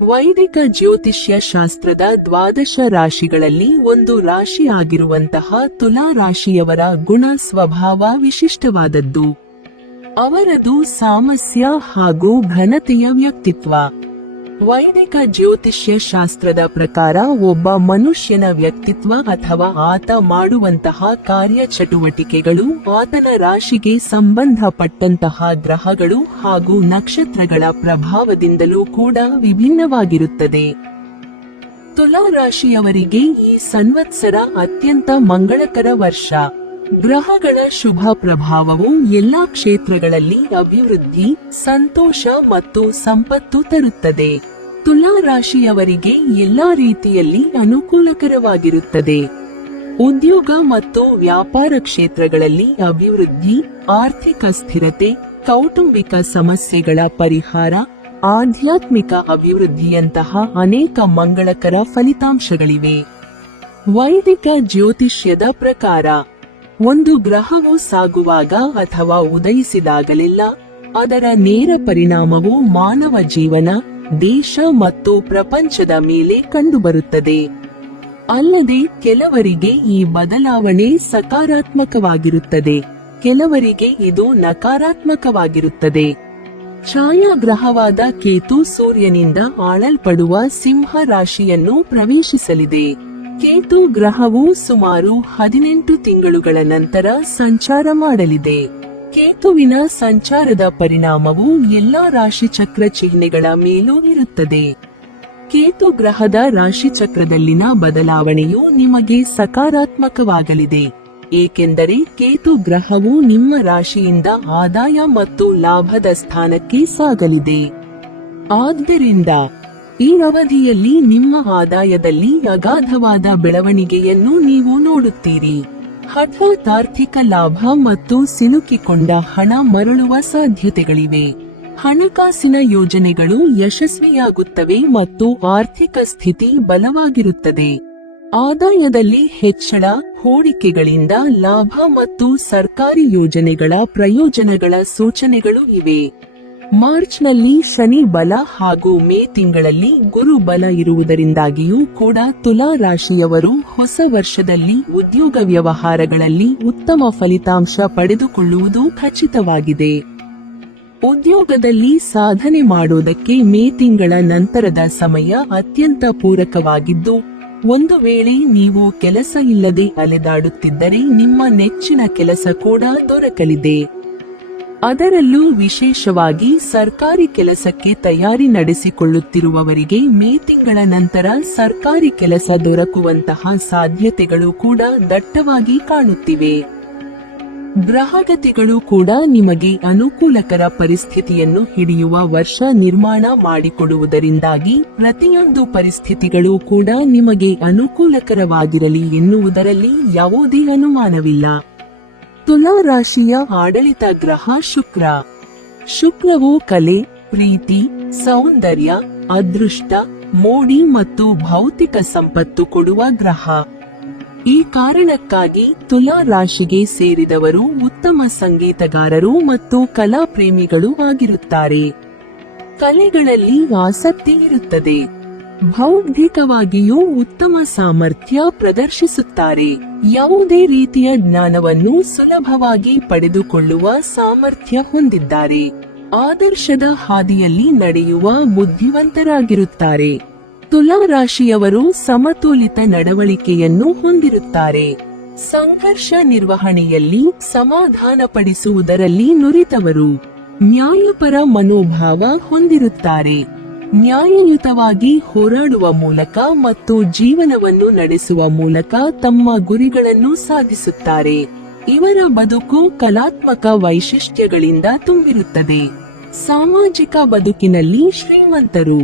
ವೈದಿಕ ಜ್ಯೋತಿಷ್ಯ ಶಾಸ್ತ್ರದ ದ್ವಾದಶ ರಾಶಿಗಳಲ್ಲಿ ಒಂದು ರಾಶಿ ಆಗಿರುವಂತಹ ತುಲಾ ರಾಶಿಯವರ ಗುಣ ಸ್ವಭಾವ ವಿಶಿಷ್ಟವಾದದ್ದು. ಅವರದು ಸಾಮಸ್ಯ ಹಾಗೂ ಘನತೆಯ ವ್ಯಕ್ತಿತ್ವ. ವೈದಿಕ ಜ್ಯೋತಿಷ್ಯ ಶಾಸ್ತ್ರದ ಪ್ರಕಾರ ಒಬ್ಬ ಮನುಷ್ಯನ ವ್ಯಕ್ತಿತ್ವ ಅಥವಾ ಆತ ಮಾಡುವಂತಹ ಕಾರ್ಯಚಟುವಟಿಕೆಗಳು ಆತನ ರಾಶಿಗೆ ಸಂಬಂಧಪಟ್ಟಂತಹ ಗ್ರಹಗಳು ಹಾಗೂ ನಕ್ಷತ್ರಗಳ ಪ್ರಭಾವದಿಂದಲೂ ಕೂಡ ವಿಭಿನ್ನವಾಗಿರುತ್ತದೆ. ತುಲಾ ರಾಶಿಯವರಿಗೆ ಈ ಸಂವತ್ಸರ ಅತ್ಯಂತ ಮಂಗಳಕರ ವರ್ಷ. ಗ್ರಹಗಳ ಶುಭ ಪ್ರಭಾವವು ಎಲ್ಲಾ ಕ್ಷೇತ್ರಗಳಲ್ಲಿ ಅಭಿವೃದ್ಧಿ, ಸಂತೋಷ ಮತ್ತು ಸಂಪತ್ತು ತರುತ್ತದೆ. ತುಲಾ ರಾಶಿಯವರಿಗೆ ಎಲ್ಲಾ ರೀತಿಯಲ್ಲಿ ಅನುಕೂಲಕರವಾಗಿರುತ್ತದೆ. ಉದ್ಯೋಗ ಮತ್ತು ವ್ಯಾಪಾರ ಕ್ಷೇತ್ರಗಳಲ್ಲಿ ಅಭಿವೃದ್ಧಿ, ಆರ್ಥಿಕ ಸ್ಥಿರತೆ, ಕೌಟುಂಬಿಕ ಸಮಸ್ಯೆಗಳ ಪರಿಹಾರ, ಆಧ್ಯಾತ್ಮಿಕ ಅಭಿವೃದ್ಧಿಯಂತಹ ಅನೇಕ ಮಂಗಳಕರ ಫಲಿತಾಂಶಗಳಿವೆ. ವೈದಿಕ ಜ್ಯೋತಿಷ್ಯದ ಪ್ರಕಾರ ಒಂದು ಗ್ರಹವು ಸಾಗುವಾಗ ಅಥವಾ ಉದಯಿಸಿದಾಗಲೆಲ್ಲ ಅದರ ನೇರ ಪರಿಣಾಮವು ಮಾನವ ಜೀವನ, ದೇಶ ಮತ್ತು ಪ್ರಪಂಚದ ಮೇಲೆ ಕಂಡುಬರುತ್ತದೆ. ಅಲ್ಲದೆ ಕೆಲವರಿಗೆ ಈ ಬದಲಾವಣೆ ಸಕಾರಾತ್ಮಕವಾಗಿರುತ್ತದೆ, ಕೆಲವರಿಗೆ ಇದು ನಕಾರಾತ್ಮಕವಾಗಿರುತ್ತದೆ. ಛಾಯಾಗ್ರಹವಾದ ಕೇತು ಸೂರ್ಯನಿಂದ ಆಳಲ್ಪಡುವ ಸಿಂಹ ರಾಶಿಯನ್ನು ಪ್ರವೇಶಿಸಲಿದೆ. ಕೇತು ಗ್ರಹವು ಸುಮಾರು 18 ತಿಂಗಳುಗಳ ನಂತರ ಸಂಚಾರ ಮಾಡಲಿದೆ. ಕೇತುವಿನ ಸಂಚಾರದ ಪರಿಣಾಮವು ಎಲ್ಲಾ ರಾಶಿಚಕ್ರ ಚಿಹ್ನೆಗಳ ಮೇಲೂ ಇರುತ್ತದೆ. ಕೇತು ಗ್ರಹದ ರಾಶಿಚಕ್ರದಲ್ಲಿನ ಬದಲಾವಣೆಯು ನಿಮಗೆ ಸಕಾರಾತ್ಮಕವಾಗಲಿದೆ, ಏಕೆಂದರೆ ಕೇತು ಗ್ರಹವು ನಿಮ್ಮ ರಾಶಿಯಿಂದ ಆದಾಯ ಮತ್ತು ಲಾಭದ ಸ್ಥಾನಕ್ಕೆ ಸಾಗಲಿದೆ. ಆದ್ದರಿಂದ ಈ ಅವಧಿಯಲ್ಲಿ ನಿಮ್ಮ ಆದಾಯದಲ್ಲಿ ಅಗಾಧವಾದ ಬೆಳವಣಿಗೆಯನ್ನು ನೀವು ನೋಡುತ್ತೀರಿ. ಹಠಾತ್ ಆರ್ಥಿಕ ಲಾಭ ಮತ್ತು ಸಿಲುಕಿಕೊಂಡ ಹಣ ಮರಳುವ ಸಾಧ್ಯತೆಗಳಿವೆ. ಹಣಕಾಸಿನ ಯೋಜನೆಗಳು ಯಶಸ್ವಿಯಾಗುತ್ತವೆ ಮತ್ತು ಆರ್ಥಿಕ ಸ್ಥಿತಿ ಬಲವಾಗಿರುತ್ತದೆ. ಆದಾಯದಲ್ಲಿ ಹೆಚ್ಚಳ, ಹೂಡಿಕೆಗಳಿಂದ ಲಾಭ ಮತ್ತು ಸರ್ಕಾರಿ ಯೋಜನೆಗಳ ಪ್ರಯೋಜನಗಳ ಸೂಚನೆಗಳು ಇವೆ. ಮಾರ್ಚ್ನಲ್ಲಿ ಶನಿ ಬಲ ಹಾಗೂ ಮೇ ತಿಂಗಳಲ್ಲಿ ಗುರು ಬಲ ಇರುವುದರಿಂದಾಗಿಯೂ ಕೂಡ ತುಲಾ ರಾಶಿಯವರು ಹೊಸ ವರ್ಷದಲ್ಲಿ ಉದ್ಯೋಗ ವ್ಯವಹಾರಗಳಲ್ಲಿ ಉತ್ತಮ ಫಲಿತಾಂಶ ಪಡೆದುಕೊಳ್ಳುವುದು ಖಚಿತವಾಗಿದೆ. ಉದ್ಯೋಗದಲ್ಲಿ ಸಾಧನೆ ಮಾಡೋದಕ್ಕೆ ಮೇ ತಿಂಗಳ ನಂತರದ ಸಮಯ ಅತ್ಯಂತ ಪೂರಕವಾಗಿದ್ದು, ಒಂದು ವೇಳೆ ನೀವು ಕೆಲಸ ಇಲ್ಲದೆ ಅಲೆದಾಡುತ್ತಿದ್ದರೆ ನಿಮ್ಮ ನೆಚ್ಚಿನ ಕೆಲಸ ಕೂಡ ದೊರಕಲಿದೆ. ಅದರಲ್ಲೂ ವಿಶೇಷವಾಗಿ ಸರ್ಕಾರಿ ಕೆಲಸಕ್ಕೆ ತಯಾರಿ ನಡೆಸಿಕೊಳ್ಳುತ್ತಿರುವವರಿಗೆ ಮೇ ತಿಂಗಳ ನಂತರ ಸರ್ಕಾರಿ ಕೆಲಸ ದೊರಕುವಂತಹ ಸಾಧ್ಯತೆಗಳು ಕೂಡ ದಟ್ಟವಾಗಿ ಕಾಣುತ್ತಿವೆ. ಗ್ರಹಗತಿಗಳು ಕೂಡ ನಿಮಗೆ ಅನುಕೂಲಕರ ಪರಿಸ್ಥಿತಿಯನ್ನು ಹಿಡಿಯುವ ವರ್ಷ ನಿರ್ಮಾಣ ಮಾಡಿಕೊಡುವುದರಿಂದಾಗಿ ಪ್ರತಿಯೊಂದು ಪರಿಸ್ಥಿತಿಗಳು ಕೂಡ ನಿಮಗೆ ಅನುಕೂಲಕರವಾಗಿರಲಿ ಎನ್ನುವುದರಲ್ಲಿ ಯಾವುದೇ ಅನುಮಾನವಿಲ್ಲ. ತುಲಾ ರಾಶಿಯ ಆಡಳಿತ ಗ್ರಹ ಶುಕ್ರ. ಶುಕ್ರವು ಕಲೆ, ಪ್ರೀತಿ, ಸೌಂದರ್ಯ, ಅದೃಷ್ಟ, ಮೋಡಿ ಮತ್ತು ಭೌತಿಕ ಸಂಪತ್ತು ಕೊಡುವ ಗ್ರಹ. ಈ ಕಾರಣಕ್ಕಾಗಿ ತುಲಾ ರಾಶಿಗೆ ಸೇರಿದವರು ಉತ್ತಮ ಸಂಗೀತಗಾರರು ಮತ್ತು ಕಲಾ ಪ್ರೇಮಿಗಳು ಆಗಿರುತ್ತಾರೆ. ಕಲೆಗಳಲ್ಲಿ ಆಸಕ್ತಿ ಇರುತ್ತದೆ. ಬೌದ್ಧಿಕವಾಗಿಯೂ ಉತ್ತಮ ಸಾಮರ್ಥ್ಯ ಪ್ರದರ್ಶಿಸುತ್ತಾರೆ. ಯಾವುದೇ ರೀತಿಯ ಜ್ಞಾನವನ್ನು ಸುಲಭವಾಗಿ ಪಡೆದುಕೊಳ್ಳುವ ಸಾಮರ್ಥ್ಯ ಹೊಂದಿದ್ದಾರೆ. ಆದರ್ಶದ ಹಾದಿಯಲ್ಲಿ ನಡೆಯುವ ಬುದ್ಧಿವಂತರಾಗಿರುತ್ತಾರೆ. ತುಲಾ ರಾಶಿಯವರು ಸಮತೋಲಿತ ನಡವಳಿಕೆಯನ್ನು ಹೊಂದಿರುತ್ತಾರೆ. ಸಂಘರ್ಷ ನಿರ್ವಹಣೆಯಲ್ಲಿ ಸಮಾಧಾನಪಡಿಸುವುದರಲ್ಲಿ ನುರಿತವರು. ನ್ಯಾಯಪರ ಮನೋಭಾವ ಹೊಂದಿರುತ್ತಾರೆ. ನ್ಯಾಯಯುತವಾಗಿ ಹೋರಾಡುವ ಮೂಲಕ ಮತ್ತು ಜೀವನವನ್ನು ನಡೆಸುವ ಮೂಲಕ ತಮ್ಮ ಗುರಿಗಳನ್ನು ಸಾಧಿಸುತ್ತಾರೆ. ಇವರ ಬದುಕು ಕಲಾತ್ಮಕ ವೈಶಿಷ್ಟ್ಯಗಳಿಂದ ತುಂಬಿರುತ್ತದೆ. ಸಾಮಾಜಿಕ ಬದುಕಿನಲ್ಲಿ ಶ್ರೀಮಂತರು.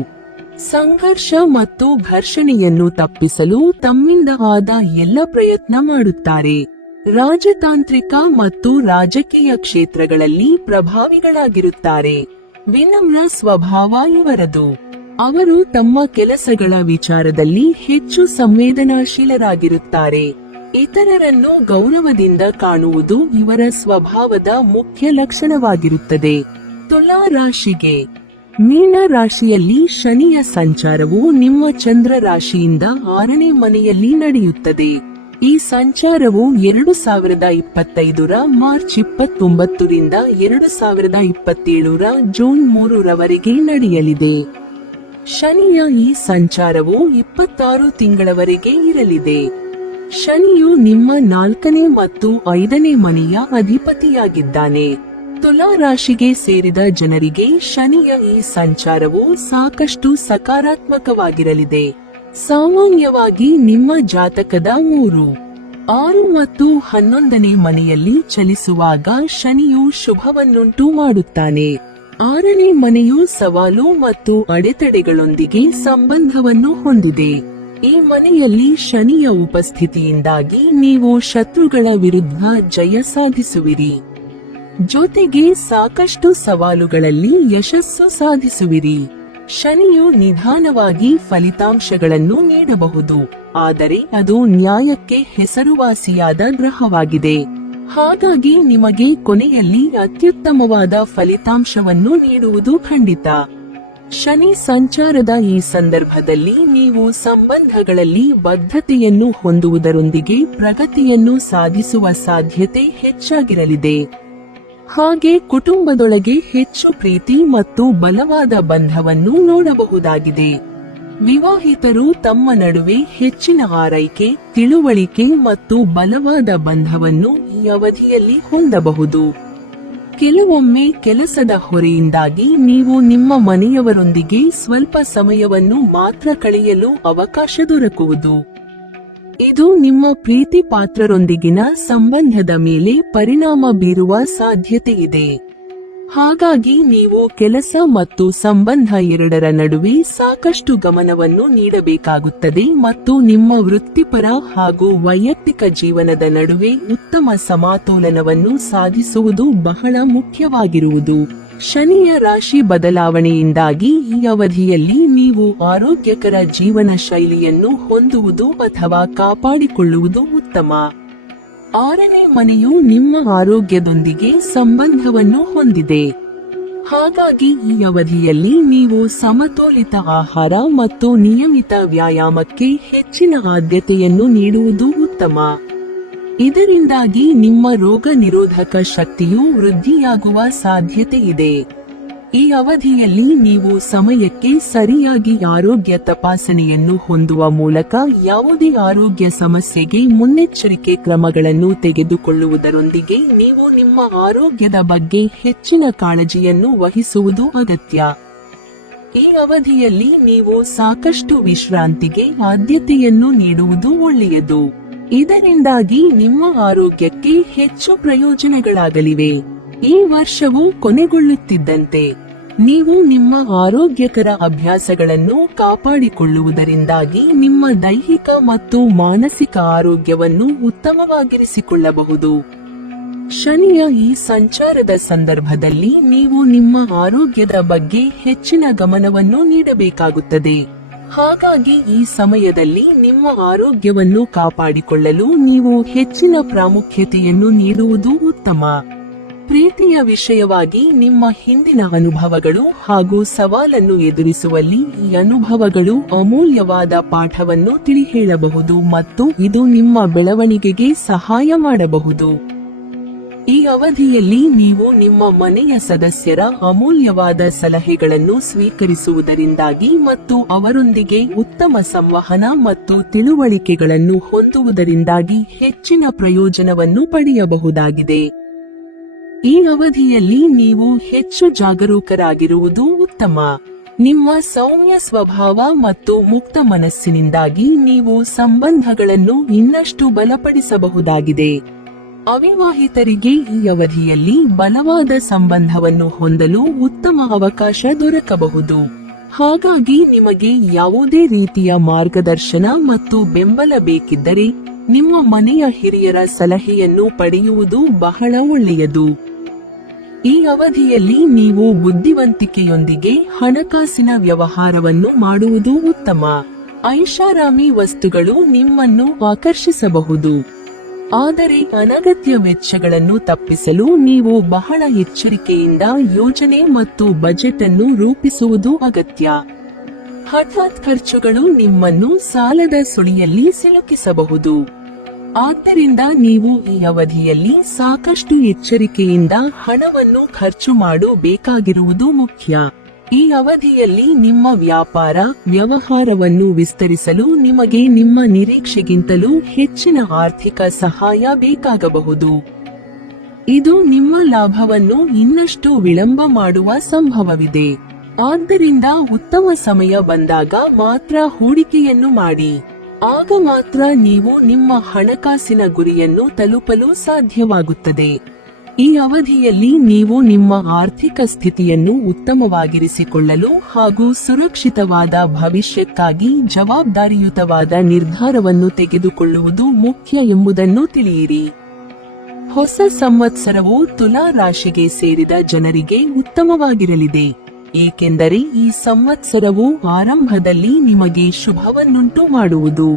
ಸಂಘರ್ಷ ಮತ್ತು ಘರ್ಷಣೆಯನ್ನು ತಪ್ಪಿಸಲು ತಮ್ಮಿಂದ ಆದ ಎಲ್ಲ ಪ್ರಯತ್ನ ಮಾಡುತ್ತಾರೆ. ರಾಜತಾಂತ್ರಿಕ ಮತ್ತು ರಾಜಕೀಯ ಕ್ಷೇತ್ರಗಳಲ್ಲಿ ಪ್ರಭಾವಿಗಳಾಗಿರುತ್ತಾರೆ. ವಿನಮ್ರ ಸ್ವಭಾವ ಇವರದು. ಅವರು ತಮ್ಮ ಕೆಲಸಗಳ ವಿಚಾರದಲ್ಲಿ ಹೆಚ್ಚು ಸಂವೇದನಾಶೀಲರಾಗಿರುತ್ತಾರೆ. ಇತರರನ್ನು ಗೌರವದಿಂದ ಕಾಣುವುದು ಇವರ ಸ್ವಭಾವದ ಮುಖ್ಯ ಲಕ್ಷಣವಾಗಿರುತ್ತದೆ. ತುಲಾ ರಾಶಿಗೆ ಮೀನ ರಾಶಿಯಲ್ಲಿ ಶನಿಯ ಸಂಚಾರವು ನಿಮ್ಮ ಚಂದ್ರ ರಾಶಿಯಿಂದ 6ನೇ ಮನೆಯಲ್ಲಿ ನಡೆಯುತ್ತದೆ. ಈ ಸಂಚಾರವು 2025ರ ಮಾರ್ಚ್ 29ರಿಂದ 2027ರ ಜೂನ್ 3ರವರೆಗೆ ನಡೆಯಲಿದೆ. ಶನಿಯ ಈ ಸಂಚಾರವು 26 ತಿಂಗಳವರೆಗೆ ಇರಲಿದೆ. ಶನಿಯು ನಿಮ್ಮ 4ನೇ ಮತ್ತು 5ನೇ ಮನೆಯ ಅಧಿಪತಿಯಾಗಿದ್ದಾನೆ. ತುಲಾ ರಾಶಿಗೆ ಸೇರಿದ ಜನರಿಗೆ ಶನಿಯ ಈ ಸಂಚಾರವು ಸಾಕಷ್ಟು ಸಕಾರಾತ್ಮಕವಾಗಿರಲಿದೆ. ಸಾಮಾನ್ಯವಾಗಿ ನಿಮ್ಮ ಜಾತಕದ 3, 6 ಮತ್ತು 11ನೇ ಮನೆಯಲ್ಲಿ ಚಲಿಸುವಾಗ ಶನಿಯು ಶುಭವನ್ನುಂಟು ಮಾಡುತ್ತಾನೆ. 6ನೇ ಮನೆಯು ಸವಾಲು ಮತ್ತು ಅಡೆತಡೆಗಳೊಂದಿಗೆ ಸಂಬಂಧವನ್ನು ಹೊಂದಿದೆ. ಈ ಮನೆಯಲ್ಲಿ ಶನಿಯ ಉಪಸ್ಥಿತಿಯಿಂದಾಗಿ ನೀವು ಶತ್ರುಗಳ ವಿರುದ್ಧ ಜಯ ಸಾಧಿಸುವಿರಿ. ಜೊತೆಗೆ ಸಾಕಷ್ಟು ಸವಾಲುಗಳಲ್ಲಿ ಯಶಸ್ಸು ಸಾಧಿಸುವಿರಿ. ಶನಿಯು ನಿಧಾನವಾಗಿ ಫಲಿತಾಂಶಗಳನ್ನು ನೀಡಬಹುದು, ಆದರೆ ಅದು ನ್ಯಾಯಕ್ಕೆ ಹೆಸರುವಾಸಿಯಾದ ಗ್ರಹವಾಗಿದೆ. ಹಾಗಾಗಿ ನಿಮಗೆ ಕೊನೆಯಲ್ಲಿ ಅತ್ಯುತ್ತಮವಾದ ಫಲಿತಾಂಶವನ್ನು ನೀಡುವುದು ಖಂಡಿತ. ಶನಿ ಸಂಚಾರದ ಈ ಸಂದರ್ಭದಲ್ಲಿ ನೀವು ಸಂಬಂಧಗಳಲ್ಲಿ ಬದ್ಧತೆಯನ್ನು ಹೊಂದುವುದರೊಂದಿಗೆ ಪ್ರಗತಿಯನ್ನು ಸಾಧಿಸುವ ಸಾಧ್ಯತೆ ಹೆಚ್ಚಾಗಿರಲಿದೆ. ಹಾಗೆ ಕುಟುಂಬದೊಳಗೆ ಹೆಚ್ಚು ಪ್ರೀತಿ ಮತ್ತು ಬಲವಾದ ಬಂಧವನ್ನು ನೋಡಬಹುದಾಗಿದೆ. ವಿವಾಹಿತರು ತಮ್ಮ ನಡುವೆ ಹೆಚ್ಚಿನ ಆರೈಕೆ, ತಿಳುವಳಿಕೆ ಮತ್ತು ಬಲವಾದ ಬಂಧವನ್ನು ಈ ಅವಧಿಯಲ್ಲಿ ಹೊಂದಬಹುದು. ಕೆಲವೊಮ್ಮೆ ಕೆಲಸದ ಹೊರೆಯಿಂದಾಗಿ ನೀವು ನಿಮ್ಮ ಮನೆಯವರೊಂದಿಗೆ ಸ್ವಲ್ಪ ಸಮಯವನ್ನು ಮಾತ್ರ ಕಳೆಯಲು ಅವಕಾಶ ದೊರಕುವುದು. ಇದು ನಿಮ್ಮ ಪ್ರೀತಿ ಪಾತ್ರರೊಂದಿಗಿನ ಸಂಬಂಧದ ಮೇಲೆ ಪರಿಣಾಮ ಬೀರುವ ಸಾಧ್ಯತೆ ಇದೆ. ಹಾಗಾಗಿ ನೀವು ಕೆಲಸ ಮತ್ತು ಸಂಬಂಧ ಎರಡರ ನಡುವೆ ಸಾಕಷ್ಟು ಗಮನವನ್ನು ನೀಡಬೇಕಾಗುತ್ತದೆ ಮತ್ತು ನಿಮ್ಮ ವೃತ್ತಿಪರ ಹಾಗೂ ವೈಯಕ್ತಿಕ ಜೀವನದ ನಡುವೆ ಉತ್ತಮ ಸಮತೋಲನವನ್ನು ಸಾಧಿಸುವುದು ಬಹಳ ಮುಖ್ಯವಾಗಿರುವುದು. ಶನಿಯ ರಾಶಿ ಬದಲಾವಣೆಯಿಂದಾಗಿ ಈ ಅವಧಿಯಲ್ಲಿ ನೀವು ಆರೋಗ್ಯಕರ ಜೀವನ ಶೈಲಿಯನ್ನು ಹೊಂದುವುದು ಅಥವಾ ಕಾಪಾಡಿಕೊಳ್ಳುವುದು ಉತ್ತಮ. 6ನೇ ಮನೆಯು ನಿಮ್ಮ ಆರೋಗ್ಯದೊಂದಿಗೆ ಸಂಬಂಧವನ್ನು ಹೊಂದಿದೆ. ಹಾಗಾಗಿ ಈ ಅವಧಿಯಲ್ಲಿ ನೀವು ಸಮತೋಲಿತ ಆಹಾರ ಮತ್ತು ನಿಯಮಿತ ವ್ಯಾಯಾಮಕ್ಕೆ ಹೆಚ್ಚಿನ ಆದ್ಯತೆಯನ್ನು ನೀಡುವುದು ಉತ್ತಮ. ಇದರಿಂದಾಗಿ ನಿಮ್ಮ ರೋಗ ನಿರೋಧಕ ಶಕ್ತಿಯು ವೃದ್ಧಿಯಾಗುವ ಸಾಧ್ಯತೆ ಇದೆ. ಈ ಅವಧಿಯಲ್ಲಿ ನೀವು ಸಮಯಕ್ಕೆ ಸರಿಯಾಗಿ ಆರೋಗ್ಯ ತಪಾಸಣೆಯನ್ನು ಹೊಂದುವ ಮೂಲಕ ಯಾವುದೇ ಆರೋಗ್ಯ ಸಮಸ್ಯೆಗೆ ಮುನ್ನೆಚ್ಚರಿಕೆ ಕ್ರಮಗಳನ್ನು ತೆಗೆದುಕೊಳ್ಳುವುದರೊಂದಿಗೆ ನೀವು ನಿಮ್ಮ ಆರೋಗ್ಯದ ಬಗ್ಗೆ ಹೆಚ್ಚಿನ ಕಾಳಜಿಯನ್ನು ವಹಿಸುವುದು ಅಗತ್ಯ. ಈ ಅವಧಿಯಲ್ಲಿ ನೀವು ಸಾಕಷ್ಟು ವಿಶ್ರಾಂತಿಗೆ ಆದ್ಯತೆಯನ್ನು ನೀಡುವುದು ಒಳ್ಳೆಯದು. ಇದರಿಂದಾಗಿ ನಿಮ್ಮ ಆರೋಗ್ಯಕ್ಕೆ ಹೆಚ್ಚು ಪ್ರಯೋಜನಗಳಾಗಲಿವೆ. ಈ ವರ್ಷವು ಕೊನೆಗೊಳ್ಳುತ್ತಿದ್ದಂತೆ ನೀವು ನಿಮ್ಮ ಆರೋಗ್ಯಕರ ಅಭ್ಯಾಸಗಳನ್ನು ಕಾಪಾಡಿಕೊಳ್ಳುವುದರಿಂದಾಗಿ ನಿಮ್ಮ ದೈಹಿಕ ಮತ್ತು ಮಾನಸಿಕ ಆರೋಗ್ಯವನ್ನು ಉತ್ತಮವಾಗಿರಿಸಿಕೊಳ್ಳಬಹುದು. ಶನಿಯ ಈ ಸಂಚಾರದ ಸಂದರ್ಭದಲ್ಲಿ ನೀವು ನಿಮ್ಮ ಆರೋಗ್ಯದ ಬಗ್ಗೆ ಹೆಚ್ಚಿನ ಗಮನವನ್ನು ನೀಡಬೇಕಾಗುತ್ತದೆ. ಹಾಗಾಗಿ ಈ ಸಮಯದಲ್ಲಿ ನಿಮ್ಮ ಆರೋಗ್ಯವನ್ನು ಕಾಪಾಡಿಕೊಳ್ಳಲು ನೀವು ಹೆಚ್ಚಿನ ಪ್ರಾಮುಖ್ಯತೆಯನ್ನು ನೀಡುವುದು ಉತ್ತಮ. ಪ್ರೀತಿಯ ವಿಷಯವಾಗಿ ನಿಮ್ಮ ಹಿಂದಿನ ಅನುಭವಗಳು ಹಾಗೂ ಸವಾಲನ್ನು ಎದುರಿಸುವಲ್ಲಿ ಈ ಅನುಭವಗಳು ಅಮೂಲ್ಯವಾದ ಪಾಠವನ್ನು ತಿಳಿಹೇಳಬಹುದು ಮತ್ತು ಇದು ನಿಮ್ಮ ಬೆಳವಣಿಗೆಗೆ ಸಹಾಯ ಮಾಡಬಹುದು. ಈ ಅವಧಿಯಲ್ಲಿ ನೀವು ನಿಮ್ಮ ಮನೆಯ ಸದಸ್ಯರ ಅಮೂಲ್ಯವಾದ ಸಲಹೆಗಳನ್ನು ಸ್ವೀಕರಿಸುವುದರಿಂದಾಗಿ ಮತ್ತು ಅವರೊಂದಿಗೆ ಉತ್ತಮ ಸಂವಹನ ಮತ್ತು ತಿಳುವಳಿಕೆಗಳನ್ನು ಹೊಂದುವುದರಿಂದಾಗಿ ಹೆಚ್ಚಿನ ಪ್ರಯೋಜನವನ್ನು ಪಡೆಯಬಹುದಾಗಿದೆ. ಈ ಅವಧಿಯಲ್ಲಿ ನೀವು ಹೆಚ್ಚು ಜಾಗರೂಕರಾಗಿರುವುದು ಉತ್ತಮ. ನಿಮ್ಮ ಸೌಮ್ಯ ಸ್ವಭಾವ ಮತ್ತು ಮುಕ್ತ ಮನಸ್ಸಿನಿಂದಾಗಿ ನೀವು ಸಂಬಂಧಗಳನ್ನು ಇನ್ನಷ್ಟು ಬಲಪಡಿಸಬಹುದಾಗಿದೆ. ಅವಿವಾಹಿತರಿಗೆ ಈ ಅವಧಿಯಲ್ಲಿ ಬಲವಾದ ಸಂಬಂಧವನ್ನು ಹೊಂದಲು ಉತ್ತಮ ಅವಕಾಶ ದೊರಕಬಹುದು. ಹಾಗಾಗಿ ನಿಮಗೆ ಯಾವುದೇ ರೀತಿಯ ಮಾರ್ಗದರ್ಶನ ಮತ್ತು ಬೆಂಬಲ ಬೇಕಿದ್ದರೆ ನಿಮ್ಮ ಮನೆಯ ಹಿರಿಯರ ಸಲಹೆಯನ್ನು ಪಡೆಯುವುದು ಬಹಳ ಒಳ್ಳೆಯದು. ಈ ಅವಧಿಯಲ್ಲಿ ನೀವು ಬುದ್ಧಿವಂತಿಕೆಯೊಂದಿಗೆ ಹಣಕಾಸಿನ ವ್ಯವಹಾರವನ್ನು ಮಾಡುವುದು ಉತ್ತಮ. ಐಷಾರಾಮಿ ವಸ್ತುಗಳು ನಿಮ್ಮನ್ನು ಆಕರ್ಷಿಸಬಹುದು. ಆದರೆ ಅನಗತ್ಯ ವೆಚ್ಚಗಳನ್ನು ತಪ್ಪಿಸಲು ನೀವು ಬಹಳ ಎಚ್ಚರಿಕೆಯಿಂದ ಯೋಜನೆ ಮತ್ತು ಬಜೆಟ್ ಅನ್ನು ರೂಪಿಸುವುದು ಅಗತ್ಯ. ಹಠಾತ್ ಖರ್ಚುಗಳು ನಿಮ್ಮನ್ನು ಸಾಲದ ಸುಳಿಯಲ್ಲಿ ಸಿಲುಕಿಸಬಹುದು. ಆದ್ದರಿಂದ ನೀವು ಈ ಅವಧಿಯಲ್ಲಿ ಸಾಕಷ್ಟು ಎಚ್ಚರಿಕೆಯಿಂದ ಹಣವನ್ನು ಖರ್ಚು ಮಾಡಬೇಕಾಗಿರುವುದು ಮುಖ್ಯ. ಈ ಅವಧಿಯಲ್ಲಿ ನಿಮ್ಮ ವ್ಯವಹಾರವನ್ನು ವಿಸ್ತರಿಸಲು ನಿಮಗೆ ನಿಮ್ಮ ನಿರೀಕ್ಷೆಗಿಂತಲೂ ಹೆಚ್ಚಿನ ಆರ್ಥಿಕ ಸಹಾಯ ಬೇಕಾಗಬಹುದು. ಇದು ನಿಮ್ಮ ಲಾಭವನ್ನು ಇನ್ನಷ್ಟು ವಿಳಂಬ ಮಾಡುವ ಸಂಭವವಿದೆ. ಆದ್ದರಿಂದ ಉತ್ತಮ ಸಮಯ ಬಂದಾಗ ಮಾತ್ರ ಹೂಡಿಕೆಯನ್ನು ಮಾಡಿ. ಆಗ ಮಾತ್ರ ನೀವು ನಿಮ್ಮ ಹಣಕಾಸಿನ ಗುರಿಯನ್ನು ತಲುಪಲು ಸಾಧ್ಯವಾಗುತ್ತದೆ. ಈ ಅವಧಿಯಲ್ಲಿ ನೀವು ನಿಮ್ಮ ಆರ್ಥಿಕ ಸ್ಥಿತಿಯನ್ನು ಉತ್ತಮವಾಗಿರಿಸಿಕೊಳ್ಳಲು ಹಾಗೂ ಸುರಕ್ಷಿತವಾದ ಭವಿಷ್ಯಕ್ಕಾಗಿ ಜವಾಬ್ದಾರಿಯುತವಾದ ನಿರ್ಧಾರವನ್ನು ತೆಗೆದುಕೊಳ್ಳುವುದು ಮುಖ್ಯ ಎಂಬುದನ್ನು ತಿಳಿಯಿರಿ. ಹೊಸ ಸಂವತ್ಸರವು ತುಲಾ ರಾಶಿಗೆ ಸೇರಿದ ಜನರಿಗೆ ಉತ್ತಮವಾಗಿರಲಿದೆ, ಏಕೆಂದರೆ ಈ ಸಂವತ್ಸರವು ಆರಂಭದಲ್ಲಿ ನಿಮಗೆ ಶುಭವನ್ನುಂಟು ಮಾಡುವುದು.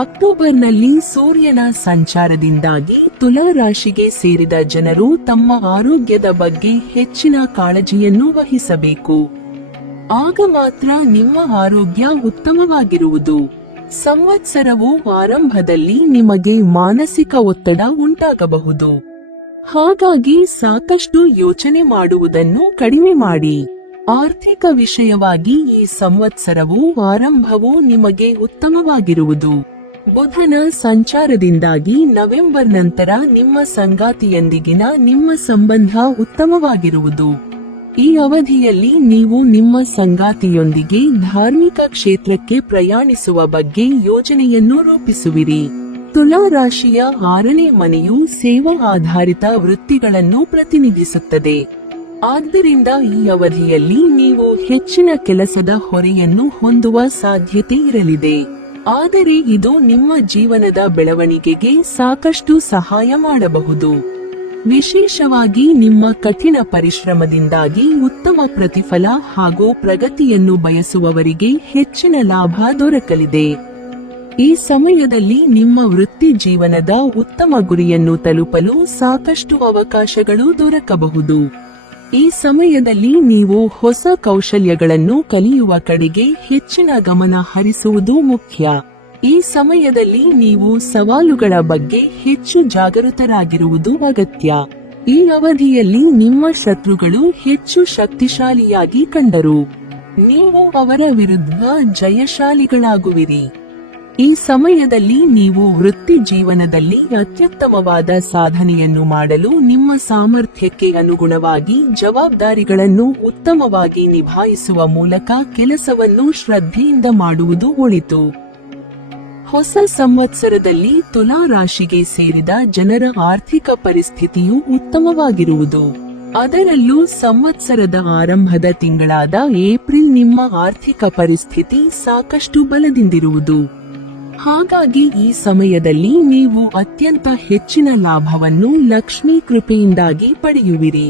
ಅಕ್ಟೋಬರ್ನಲ್ಲಿ ಸೂರ್ಯನ ಸಂಚಾರದಿಂದಾಗಿ ತುಲಾ ರಾಶಿಗೆ ಸೇರಿದ ಜನರು ತಮ್ಮ ಆರೋಗ್ಯದ ಬಗ್ಗೆ ಹೆಚ್ಚಿನ ಕಾಳಜಿಯನ್ನು ವಹಿಸಬೇಕು. ಆಗ ಮಾತ್ರ ನಿಮ್ಮ ಆರೋಗ್ಯ ಉತ್ತಮವಾಗಿರುವುದು. ಸಂವತ್ಸರವು ಆರಂಭದಲ್ಲಿ ನಿಮಗೆ ಮಾನಸಿಕ ಒತ್ತಡ ಉಂಟಾಗಬಹುದು. ಹಾಗಾಗಿ ಸಾಕಷ್ಟು ಯೋಚನೆ ಮಾಡುವುದನ್ನು ಕಡಿಮೆ ಮಾಡಿ. ಆರ್ಥಿಕ ವಿಷಯವಾಗಿ ಈ ಸಂವತ್ಸರವು ಆರಂಭವು ನಿಮಗೆ ಉತ್ತಮವಾಗಿರುವುದು. ಬುಧನ ಸಂಚಾರದಿಂದಾಗಿ ನವೆಂಬರ್ ನಂತರ ನಿಮ್ಮ ಸಂಗಾತಿಯೊಂದಿಗಿನ ನಿಮ್ಮ ಸಂಬಂಧ ಉತ್ತಮವಾಗಿರುವುದು. ಈ ಅವಧಿಯಲ್ಲಿ ನೀವು ನಿಮ್ಮ ಸಂಗಾತಿಯೊಂದಿಗೆ ಧಾರ್ಮಿಕ ಕ್ಷೇತ್ರಕ್ಕೆ ಪ್ರಯಾಣಿಸುವ ಬಗ್ಗೆ ಯೋಜನೆಯನ್ನು ರೂಪಿಸುವಿರಿ. ತುಲಾ ರಾಶಿಯ 6ನೇ ಮನೆಯು ಸೇವಾ ಆಧಾರಿತ ವೃತ್ತಿಗಳನ್ನು ಪ್ರತಿನಿಧಿಸುತ್ತದೆ. ಆದ್ದರಿಂದ ಈ ಅವಧಿಯಲ್ಲಿ ನೀವು ಹೆಚ್ಚಿನ ಕೆಲಸದ ಹೊರೆಯನ್ನು ಹೊಂದುವ ಸಾಧ್ಯತೆ ಇರಲಿದೆ. ಆದರೆ ಇದು ನಿಮ್ಮ ಜೀವನದ ಬೆಳವಣಿಗೆಗೆ ಸಾಕಷ್ಟು ಸಹಾಯ ಮಾಡಬಹುದು. ವಿಶೇಷವಾಗಿ ನಿಮ್ಮ ಕಠಿಣ ಪರಿಶ್ರಮದಿಂದಾಗಿ ಉತ್ತಮ ಪ್ರತಿಫಲ ಹಾಗೂ ಪ್ರಗತಿಯನ್ನು ಬಯಸುವವರಿಗೆ ಹೆಚ್ಚಿನ ಲಾಭ ದೊರಕಲಿದೆ. ಈ ಸಮಯದಲ್ಲಿ ನಿಮ್ಮ ವೃತ್ತಿ ಜೀವನದ ಉತ್ತಮ ಗುರಿಯನ್ನು ತಲುಪಲು ಸಾಕಷ್ಟು ಅವಕಾಶಗಳು ದೊರಕಬಹುದು. ಈ ಸಮಯದಲ್ಲಿ ನೀವು ಹೊಸ ಕೌಶಲ್ಯಗಳನ್ನು ಕಲಿಯುವ ಕಡೆಗೆ ಹೆಚ್ಚಿನ ಗಮನ ಹರಿಸುವುದು ಮುಖ್ಯ. ಈ ಸಮಯದಲ್ಲಿ ನೀವು ಸವಾಲುಗಳ ಬಗ್ಗೆ ಹೆಚ್ಚು ಜಾಗರೂಕರಾಗಿರುವುದು ಅಗತ್ಯ. ಈ ಅವಧಿಯಲ್ಲಿ ನಿಮ್ಮ ಶತ್ರುಗಳು ಹೆಚ್ಚು ಶಕ್ತಿಶಾಲಿಯಾಗಿ ಕಂಡರು. ನೀವು ಅವರ ವಿರುದ್ಧ ಜಯಶಾಲಿಗಳಾಗುವಿರಿ. ಈ ಸಮಯದಲ್ಲಿ ನೀವು ವೃತ್ತಿ ಜೀವನದಲ್ಲಿ ಅತ್ಯುತ್ತಮವಾದ ಸಾಧನೆಯನ್ನು ಮಾಡಲು ನಿಮ್ಮ ಸಾಮರ್ಥ್ಯಕ್ಕೆ ಅನುಗುಣವಾಗಿ ಜವಾಬ್ದಾರಿಗಳನ್ನು ಉತ್ತಮವಾಗಿ ನಿಭಾಯಿಸುವ ಮೂಲಕ ಕೆಲಸವನ್ನು ಶ್ರದ್ಧೆಯಿಂದ ಮಾಡುವುದು ಒಳಿತು. ಹೊಸ ಸಂವತ್ಸರದಲ್ಲಿ ತುಲಾ ರಾಶಿಗೆ ಸೇರಿದ ಜನರ ಆರ್ಥಿಕ ಪರಿಸ್ಥಿತಿಯು ಉತ್ತಮವಾಗಿರುವುದು. ಅದರಲ್ಲೂ ಸಂವತ್ಸರದ ಆರಂಭದ ತಿಂಗಳಾದ ಏಪ್ರಿಲ್ ನಿಮ್ಮ ಆರ್ಥಿಕ ಪರಿಸ್ಥಿತಿ ಸಾಕಷ್ಟು ಬಲದಿಂದಿರುವುದು. ಹಾಗಾಗಿ ಈ ಸಮಯದಲ್ಲಿ ನೀವು ಅತ್ಯಂತ ಹೆಚ್ಚಿನ ಲಾಭವನ್ನು ಲಕ್ಷ್ಮೀ ಕೃಪೆಯಿಂದಾಗಿ ಪಡೆಯುವಿರಿ.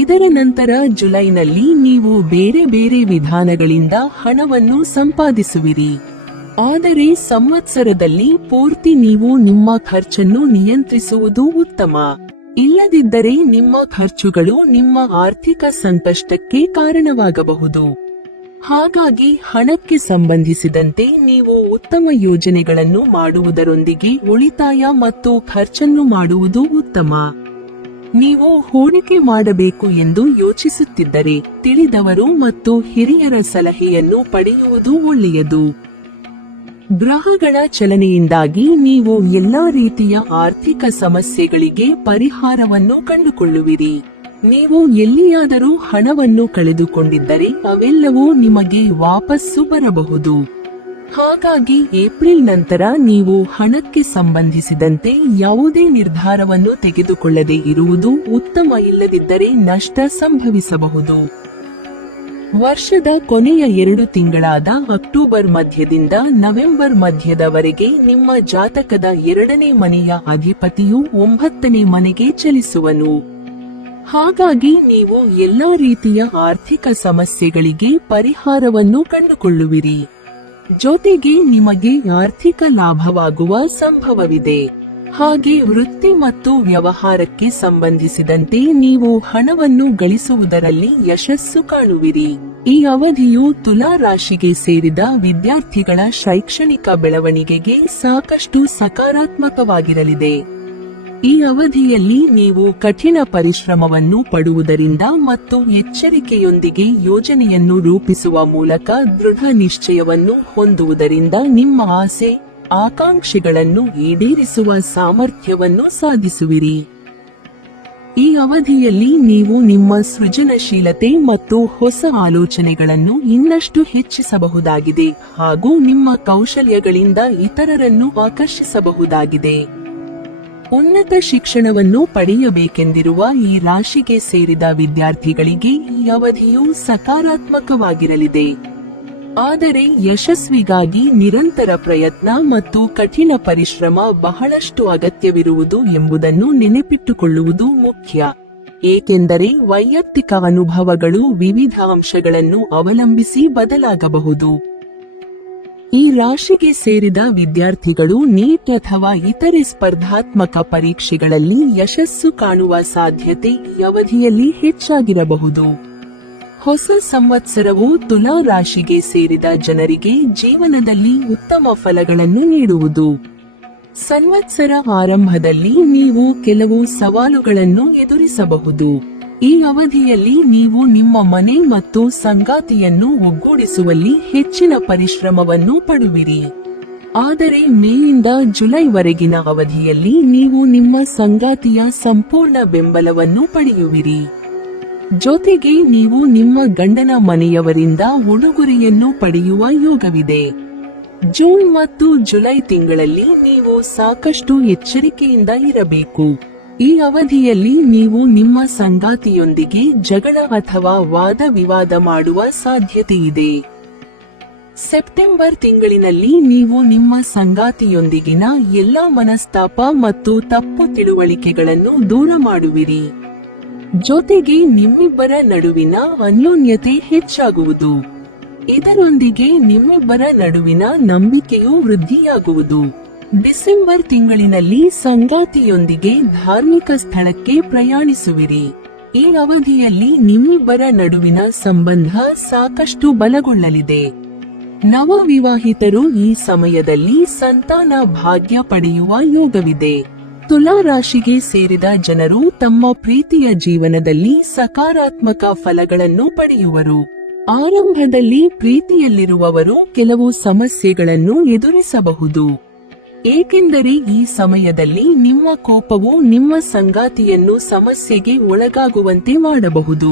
ಇದರ ನಂತರ ಜುಲೈನಲ್ಲಿ ನೀವು ಬೇರೆ ಬೇರೆ ವಿಧಾನಗಳಿಂದ ಹಣವನ್ನು ಸಂಪಾದಿಸುವಿರಿ. ಆದರೆ ಸಂವತ್ಸರದಲ್ಲಿ ಪೂರ್ತಿ ನೀವು ನಿಮ್ಮ ಖರ್ಚನ್ನು ನಿಯಂತ್ರಿಸುವುದು ಉತ್ತಮ. ಇಲ್ಲದಿದ್ದರೆ ನಿಮ್ಮ ಖರ್ಚುಗಳು ನಿಮ್ಮ ಆರ್ಥಿಕ ಸಂಕಷ್ಟಕ್ಕೆ ಕಾರಣವಾಗಬಹುದು. ಹಾಗಾಗಿ ಹಣಕ್ಕೆ ಸಂಬಂಧಿಸಿದಂತೆ ನೀವು ಉತ್ತಮ ಯೋಜನೆಗಳನ್ನು ಮಾಡುವುದರೊಂದಿಗೆ ಉಳಿತಾಯ ಮತ್ತು ಖರ್ಚನ್ನು ಮಾಡುವುದು ಉತ್ತಮ. ನೀವು ಹೂಡಿಕೆ ಮಾಡಬೇಕು ಎಂದು ಯೋಚಿಸುತ್ತಿದ್ದರೆ ತಿಳಿದವರು ಮತ್ತು ಹಿರಿಯರ ಸಲಹೆಯನ್ನು ಪಡೆಯುವುದು ಒಳ್ಳೆಯದು. ಗ್ರಹಗಳ ಚಲನೆಯಿಂದಾಗಿ ನೀವು ಎಲ್ಲಾ ರೀತಿಯ ಆರ್ಥಿಕ ಸಮಸ್ಯೆಗಳಿಗೆ ಪರಿಹಾರವನ್ನು ಕಂಡುಕೊಳ್ಳುವಿರಿ. ನೀವು ಎಲ್ಲಿಯಾದರೂ ಹಣವನ್ನು ಕಳೆದುಕೊಂಡಿದ್ದರೆ ಅವೆಲ್ಲವೂ ನಿಮಗೆ ವಾಪಸ್ಸು ಬರಬಹುದು. ಹಾಗಾಗಿ ಏಪ್ರಿಲ್ ನಂತರ ನೀವು ಹಣಕ್ಕೆ ಸಂಬಂಧಿಸಿದಂತೆ ಯಾವುದೇ ನಿರ್ಧಾರವನ್ನು ತೆಗೆದುಕೊಳ್ಳದೆ ಇರುವುದು ಉತ್ತಮ. ಇಲ್ಲದಿದ್ದರೆ ನಷ್ಟ ಸಂಭವಿಸಬಹುದು. ವರ್ಷದ ಕೊನೆಯ 2 ತಿಂಗಳಾದ ಅಕ್ಟೋಬರ್ ಮಧ್ಯದಿಂದ ನವೆಂಬರ್ ಮಧ್ಯದವರೆಗೆ ನಿಮ್ಮ ಜಾತಕದ 2ನೇ ಮನೆಯ ಅಧಿಪತಿಯು 9ನೇ ಮನೆಗೆ ಚಲಿಸುವನು. ಹಾಗಾಗಿ ನೀವು ಎಲ್ಲಾ ರೀತಿಯ ಆರ್ಥಿಕ ಸಮಸ್ಯೆಗಳಿಗೆ ಪರಿಹಾರವನ್ನು ಕಂಡುಕೊಳ್ಳುವಿರಿ. ಜೊತೆಗೆ ನಿಮಗೆ ಆರ್ಥಿಕ ಲಾಭವಾಗುವ ಸಂಭವವಿದೆ. ಹಾಗೆ ವೃತ್ತಿ ಮತ್ತು ವ್ಯವಹಾರಕ್ಕೆ ಸಂಬಂಧಿಸಿದಂತೆ ನೀವು ಹಣವನ್ನು ಗಳಿಸುವುದರಲ್ಲಿ ಯಶಸ್ಸು ಕಾಣುವಿರಿ. ಈ ಅವಧಿಯು ತುಲಾ ರಾಶಿಗೆ ಸೇರಿದ ವಿದ್ಯಾರ್ಥಿಗಳ ಶೈಕ್ಷಣಿಕ ಬೆಳವಣಿಗೆಗೆ ಸಾಕಷ್ಟು ಸಕಾರಾತ್ಮಕವಾಗಿರಲಿದೆ. ಈ ಅವಧಿಯಲ್ಲಿ ನೀವು ಕಠಿಣ ಪರಿಶ್ರಮವನ್ನು ಪಡುವುದರಿಂದ ಮತ್ತು ಎಚ್ಚರಿಕೆಯೊಂದಿಗೆ ಯೋಜನೆಯನ್ನು ರೂಪಿಸುವ ಮೂಲಕ ದೃಢ ನಿಶ್ಚಯವನ್ನು ಹೊಂದುವುದರಿಂದ ನಿಮ್ಮ ಆಸೆ ಆಕಾಂಕ್ಷೆಗಳನ್ನು ಈಡೇರಿಸುವ ಸಾಮರ್ಥ್ಯವನ್ನು ಸಾಧಿಸುವಿರಿ. ಈ ಅವಧಿಯಲ್ಲಿ ನೀವು ನಿಮ್ಮ ಸೃಜನಶೀಲತೆ ಮತ್ತು ಹೊಸ ಆಲೋಚನೆಗಳನ್ನು ಇನ್ನಷ್ಟು ಹೆಚ್ಚಿಸಬಹುದಾಗಿದೆ ಹಾಗೂ ನಿಮ್ಮ ಕೌಶಲ್ಯಗಳಿಂದ ಇತರರನ್ನು ಆಕರ್ಷಿಸಬಹುದಾಗಿದೆ. ಉನ್ನತ ಶಿಕ್ಷಣವನ್ನು ಪಡೆಯಬೇಕೆಂದಿರುವ ಈ ರಾಶಿಗೆ ಸೇರಿದ ವಿದ್ಯಾರ್ಥಿಗಳಿಗೆ ಈ ಅವಧಿಯು ಸಕಾರಾತ್ಮಕವಾಗಿರಲಿದೆ. ಆದರೆ ಯಶಸ್ವಿಗಾಗಿ ನಿರಂತರ ಪ್ರಯತ್ನ ಮತ್ತು ಕಠಿಣ ಪರಿಶ್ರಮ ಬಹಳಷ್ಟು ಅಗತ್ಯವಿರುವುದು ಎಂಬುದನ್ನು ನೆನಪಿಟ್ಟುಕೊಳ್ಳುವುದು ಮುಖ್ಯ, ಏಕೆಂದರೆ ವೈಯಕ್ತಿಕ ಅನುಭವಗಳು ವಿವಿಧ ಅಂಶಗಳನ್ನು ಅವಲಂಬಿಸಿ ಬದಲಾಗಬಹುದು. ಈ ರಾಶಿಗೆ ಸೇರಿದ ವಿದ್ಯಾರ್ಥಿಗಳು ನೀಟ್ ಅಥವಾ ಇತರೆ ಸ್ಪರ್ಧಾತ್ಮಕ ಪರೀಕ್ಷೆಗಳಲ್ಲಿ ಯಶಸ್ಸು ಕಾಣುವ ಸಾಧ್ಯತೆ ಈ ಅವಧಿಯಲ್ಲಿ ಹೆಚ್ಚಾಗಿರಬಹುದು. ಹೊಸ ಸಂವತ್ಸರವು ತುಲಾ ರಾಶಿಗೆ ಸೇರಿದ ಜನರಿಗೆ ಜೀವನದಲ್ಲಿ ಉತ್ತಮ ಫಲಗಳನ್ನು ನೀಡುವುದು. ಸಂವತ್ಸರ ಆರಂಭದಲ್ಲಿ ನೀವು ಕೆಲವು ಸವಾಲುಗಳನ್ನು ಎದುರಿಸಬಹುದು. ಈ ಅವಧಿಯಲ್ಲಿ ನೀವು ನಿಮ್ಮ ಮನೆ ಮತ್ತು ಸಂಗಾತಿಯನ್ನು ಒಗ್ಗೂಡಿಸುವಲ್ಲಿ ಹೆಚ್ಚಿನ ಪರಿಶ್ರಮವನ್ನು ಪಡುವಿರಿ. ಆದರೆ ಮೇಯಿಂದ ಜುಲೈವರೆಗಿನ ಅವಧಿಯಲ್ಲಿ ನೀವು ನಿಮ್ಮ ಸಂಗಾತಿಯ ಸಂಪೂರ್ಣ ಬೆಂಬಲವನ್ನು ಪಡೆಯುವಿರಿ. ಜೊತೆಗೆ ನೀವು ನಿಮ್ಮ ಗಂಡನ ಮನೆಯವರಿಂದ ಉಡುಗೊರೆಯನ್ನು ಪಡೆಯುವ ಯೋಗವಿದೆ. ಜೂನ್ ಮತ್ತು ಜುಲೈ ತಿಂಗಳಲ್ಲಿ ನೀವು ಸಾಕಷ್ಟು ಎಚ್ಚರಿಕೆಯಿಂದ ಇರಬೇಕು. ಈ ಅವಧಿಯಲ್ಲಿ ನೀವು ನಿಮ್ಮ ಸಂಗಾತಿಯೊಂದಿಗೆ ಜಗಳ ಅಥವಾ ವಾದ ವಿವಾದ ಮಾಡುವ ಸಾಧ್ಯತೆಯಿದೆ. ಸೆಪ್ಟೆಂಬರ್ ತಿಂಗಳಿನಲ್ಲಿ ನೀವು ನಿಮ್ಮ ಸಂಗಾತಿಯೊಂದಿಗಿನ ಎಲ್ಲಾ ಮನಸ್ತಾಪ ಮತ್ತು ತಪ್ಪು ತಿಳುವಳಿಕೆಗಳನ್ನು ದೂರ ಮಾಡುವಿರಿ. ಜೊತೆಗೆ ನಿಮ್ಮಿಬ್ಬರ ನಡುವಿನ ಅನ್ಯೋನ್ಯತೆ ಹೆಚ್ಚಾಗುವುದು. ಇದರೊಂದಿಗೆ ನಿಮ್ಮಿಬ್ಬರ ನಡುವಿನ ನಂಬಿಕೆಯು ವೃದ್ಧಿಯಾಗುವುದು. ಡಿಸೆಂಬರ್ ತಿಂಗಳಿನಲ್ಲಿ ಸಂಗಾತಿಯೊಂದಿಗೆ ಧಾರ್ಮಿಕ ಸ್ಥಳಕ್ಕೆ ಪ್ರಯಾಣಿಸುವಿರಿ. ಈ ಅವಧಿಯಲ್ಲಿ ನಿಮ್ಮಿಬ್ಬರ ನಡುವಿನ ಸಂಬಂಧ ಸಾಕಷ್ಟು ಬಲಗೊಳ್ಳಲಿದೆ. ನವವಿವಾಹಿತರು ಈ ಸಮಯದಲ್ಲಿ ಸಂತಾನ ಭಾಗ್ಯ ಪಡೆಯುವ ಯೋಗವಿದೆ. ತುಲಾ ರಾಶಿಗೆ ಸೇರಿದ ಜನರು ತಮ್ಮ ಪ್ರೀತಿಯ ಜೀವನದಲ್ಲಿ ಸಕಾರಾತ್ಮಕ ಫಲಗಳನ್ನು ಪಡೆಯುವರು. ಆರಂಭದಲ್ಲಿ ಪ್ರೀತಿಯಲ್ಲಿರುವವರು ಕೆಲವು ಸಮಸ್ಯೆಗಳನ್ನು ಎದುರಿಸಬಹುದು, ಏಕೆಂದರೆ ಈ ಸಮಯದಲ್ಲಿ ನಿಮ್ಮ ಕೋಪವು ನಿಮ್ಮ ಸಂಗಾತಿಯನ್ನು ಸಮಸ್ಯೆಗೆ ಒಳಗಾಗುವಂತೆ ಮಾಡಬಹುದು.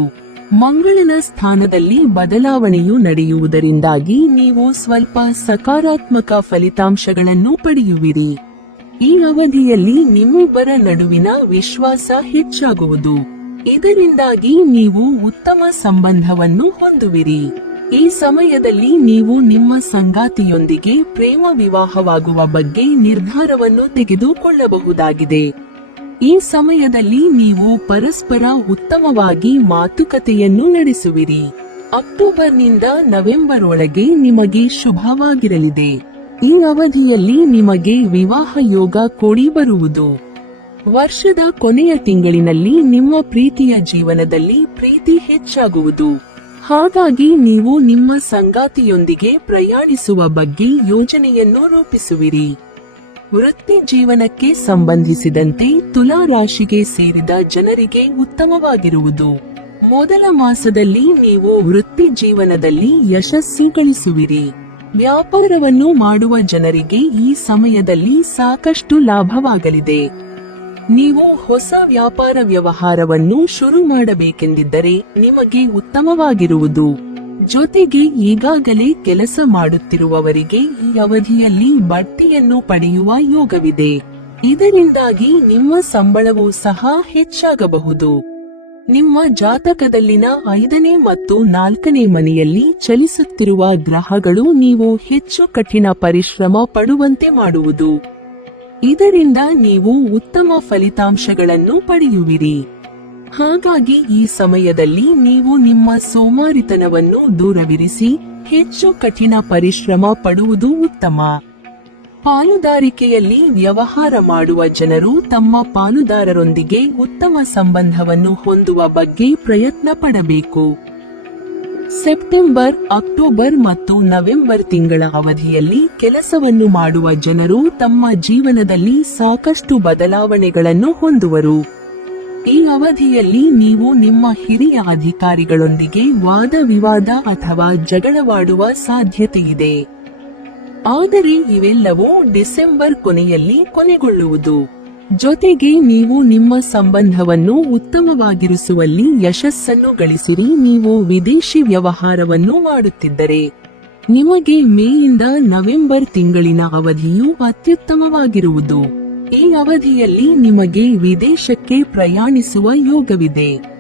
ಮಂಗಳನ ಸ್ಥಾನದಲ್ಲಿ ಬದಲಾವಣೆಯು ನಡೆಯುವುದರಿಂದಾಗಿ ನೀವು ಸ್ವಲ್ಪ ಸಕಾರಾತ್ಮಕ ಫಲಿತಾಂಶಗಳನ್ನು ಪಡೆಯುವಿರಿ. ಈ ಅವಧಿಯಲ್ಲಿ ನಿಮ್ಮಿಬ್ಬರ ನಡುವಿನ ವಿಶ್ವಾಸ ಹೆಚ್ಚಾಗುವುದು. ಇದರಿಂದಾಗಿ ನೀವು ಉತ್ತಮ ಸಂಬಂಧವನ್ನು ಹೊಂದುವಿರಿ. ಈ ಸಮಯದಲ್ಲಿ ನೀವು ನಿಮ್ಮ ಸಂಗಾತಿಯೊಂದಿಗೆ ಪ್ರೇಮ ವಿವಾಹವಾಗುವ ಬಗ್ಗೆ ನಿರ್ಧಾರವನ್ನು ತೆಗೆದುಕೊಳ್ಳಬಹುದಾಗಿದೆ. ಈ ಸಮಯದಲ್ಲಿ ನೀವು ಪರಸ್ಪರ ಉತ್ತಮವಾಗಿ ಮಾತುಕತೆಯನ್ನು ನಡೆಸುವಿರಿ. ಅಕ್ಟೋಬರ್ನಿಂದ ನವೆಂಬರ್ ಒಳಗೆ ನಿಮಗೆ ಶುಭವಾಗಿರಲಿದೆ. ಈ ಅವಧಿಯಲ್ಲಿ ನಿಮಗೆ ವಿವಾಹ ಯೋಗ ಕೂಡಿ ಬರುವುದು. ವರ್ಷದ ಕೊನೆಯ ತಿಂಗಳಿನಲ್ಲಿ ನಿಮ್ಮ ಪ್ರೀತಿಯ ಜೀವನದಲ್ಲಿ ಪ್ರೀತಿ ಹೆಚ್ಚಾಗುವುದು. ಹಾಗಾಗಿ ನೀವು ನಿಮ್ಮ ಸಂಗಾತಿಯೊಂದಿಗೆ ಪ್ರಯಾಣಿಸುವ ಬಗ್ಗೆ ಯೋಜನೆಯನ್ನು ರೂಪಿಸುವಿರಿ. ವೃತ್ತಿ ಜೀವನಕ್ಕೆ ಸಂಬಂಧಿಸಿದಂತೆ ತುಲಾ ರಾಶಿಗೆ ಸೇರಿದ ಜನರಿಗೆ ಉತ್ತಮವಾಗಿರುವುದು. ಮೊದಲ ಮಾಸದಲ್ಲಿ ನೀವು ವೃತ್ತಿ ಜೀವನದಲ್ಲಿ ಯಶಸ್ಸು ಗಳಿಸುವಿರಿ. ವ್ಯಾಪಾರವನ್ನು ಮಾಡುವ ಜನರಿಗೆ ಈ ಸಮಯದಲ್ಲಿ ಸಾಕಷ್ಟು ಲಾಭವಾಗಲಿದೆ. ನೀವು ಹೊಸ ವ್ಯಾಪಾರ ವ್ಯವಹಾರವನ್ನು ಶುರು ಮಾಡಬೇಕೆಂದಿದ್ದರೆ ನಿಮಗೆ ಉತ್ತಮವಾಗಿರುವುದು. ಜೊತೆಗೆ ಈಗಾಗಲೇ ಕೆಲಸ ಮಾಡುತ್ತಿರುವವರಿಗೆ ಈ ಅವಧಿಯಲ್ಲಿ ಬಡ್ತಿಯನ್ನು ಪಡೆಯುವ ಯೋಗವಿದೆ. ಇದರಿಂದಾಗಿ ನಿಮ್ಮ ಸಂಬಳವೂ ಸಹ ಹೆಚ್ಚಾಗಬಹುದು. ನಿಮ್ಮ ಜಾತಕದಲ್ಲಿನ 5ನೇ ಮತ್ತು 4ನೇ ಮನೆಯಲ್ಲಿ ಚಲಿಸುತ್ತಿರುವ ಗ್ರಹಗಳು ನೀವು ಹೆಚ್ಚು ಕಠಿಣ ಪರಿಶ್ರಮ ಪಡುವಂತೆ ಮಾಡುವುದು. ಇದರಿಂದ ನೀವು ಉತ್ತಮ ಫಲಿತಾಂಶಗಳನ್ನು ಪಡೆಯುವಿರಿ. ಹಾಗಾಗಿ ಈ ಸಮಯದಲ್ಲಿ ನೀವು ನಿಮ್ಮ ಸೋಮಾರಿತನವನ್ನು ದೂರವಿರಿಸಿ ಹೆಚ್ಚು ಕಠಿಣ ಪರಿಶ್ರಮ ಪಡುವುದು ಉತ್ತಮ. ಪಾಲುದಾರಿಕೆಯಲ್ಲಿ ವ್ಯವಹಾರ ಮಾಡುವ ಜನರು ತಮ್ಮ ಪಾಲುದಾರರೊಂದಿಗೆ ಉತ್ತಮ ಸಂಬಂಧವನ್ನು ಹೊಂದುವ ಬಗ್ಗೆ ಪ್ರಯತ್ನ ಪಡಬೇಕು. ಸೆಪ್ಟೆಂಬರ್, ಅಕ್ಟೋಬರ್ ಮತ್ತು ನವೆಂಬರ್ ತಿಂಗಳ ಅವಧಿಯಲ್ಲಿ ಕೆಲಸವನ್ನು ಮಾಡುವ ಜನರು ತಮ್ಮ ಜೀವನದಲ್ಲಿ ಸಾಕಷ್ಟು ಬದಲಾವಣೆಗಳನ್ನು ಹೊಂದುವರು. ಈ ಅವಧಿಯಲ್ಲಿ ನೀವು ನಿಮ್ಮ ಹಿರಿಯ ಅಧಿಕಾರಿಗಳೊಂದಿಗೆ ವಾದ ವಿವಾದ ಅಥವಾ ಜಗಳವಾಡುವ ಸಾಧ್ಯತೆಯಿದೆ. ಆದರೆ ಇವೆಲ್ಲವೂ ಡಿಸೆಂಬರ್ ಕೊನೆಯಲ್ಲಿ ಕೊನೆಗೊಳ್ಳುವುದು. ಜೊತೆಗೆ ನೀವು ನಿಮ್ಮ ಸಂಬಂಧವನ್ನು ಉತ್ತಮವಾಗಿರಿಸುವಲ್ಲಿ ಯಶಸ್ಸನ್ನು ಗಳಿಸಿರಿ. ನೀವು ವಿದೇಶಿ ವ್ಯವಹಾರವನ್ನು ಮಾಡುತ್ತಿದ್ದರೆ ನಿಮಗೆ ಮೇಯಿಂದ ನವೆಂಬರ್ ತಿಂಗಳಿನ ಅವಧಿಯು ಅತ್ಯುತ್ತಮವಾಗಿರುವುದು. ಈ ಅವಧಿಯಲ್ಲಿ ನಿಮಗೆ ವಿದೇಶಕ್ಕೆ ಪ್ರಯಾಣಿಸುವ ಯೋಗವಿದೆ.